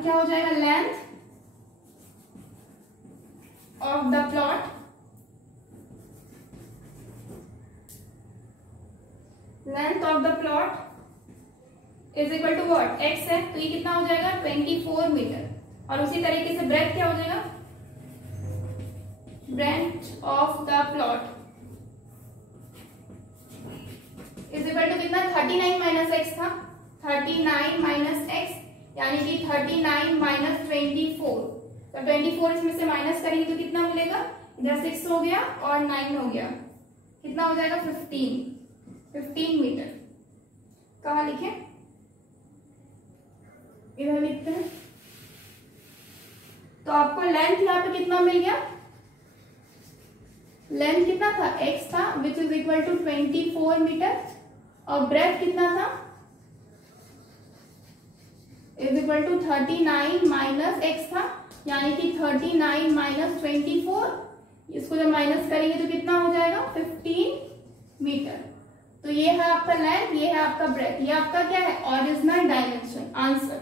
क्या हो जाएगा, length of the plot, length of the plot is equal to what, x है, तो ये कितना हो जाएगा 24 मीटर, और उसी तरीके से ब्रेथ क्या हो जाएगा, breadth of the plot is equal to कितना 39 माइनस एक्स था, 39 माइनस एक्स यानी कि 39 माइनस 24, तो 24 इसमें से माइनस करेंगे तो कितना मिलेगा, इधर 6 हो गया और 9 हो गया, कितना हो जाएगा 15 मीटर। कहाँ लिखे, इधर लिखते हैं। तो आपको लेंथ यहाँ पे कितना मिल गया, लेंथ कितना था x था which is equal to 24 metre, और ब्रेथ कितना था is equal to 39 minus x था, यानी कि 39 माइनस 24, इसको जब माइनस करेंगे तो कितना हो जाएगा 15 मीटर। तो ये है आपका लेंथ, ये है आपका ब्रेथ, ये आपका क्या है original dimension. Answer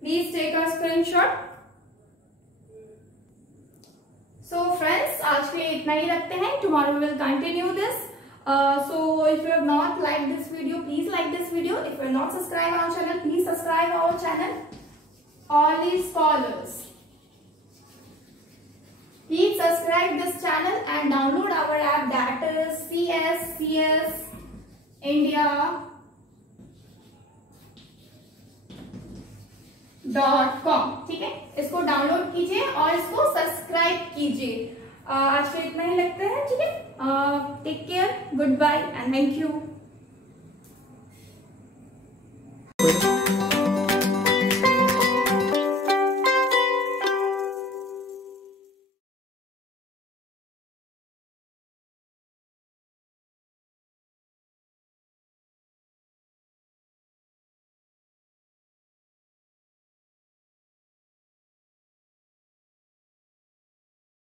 please take a screenshot. So friends, आज के लिए इतना ही रखते हैं। Tomorrow we will continue this. So if you have not liked this video, please like this video. If you are not subscribed our channel, please subscribe our channel. All is scholars. Please subscribe this channel and download our app, that is CS India.com। ठीक है, इसको डाउनलोड कीजिए और इसको सब्सक्राइब कीजिए। आज के इतना ही लगता है। ठीक है, take care, goodbye and thank you.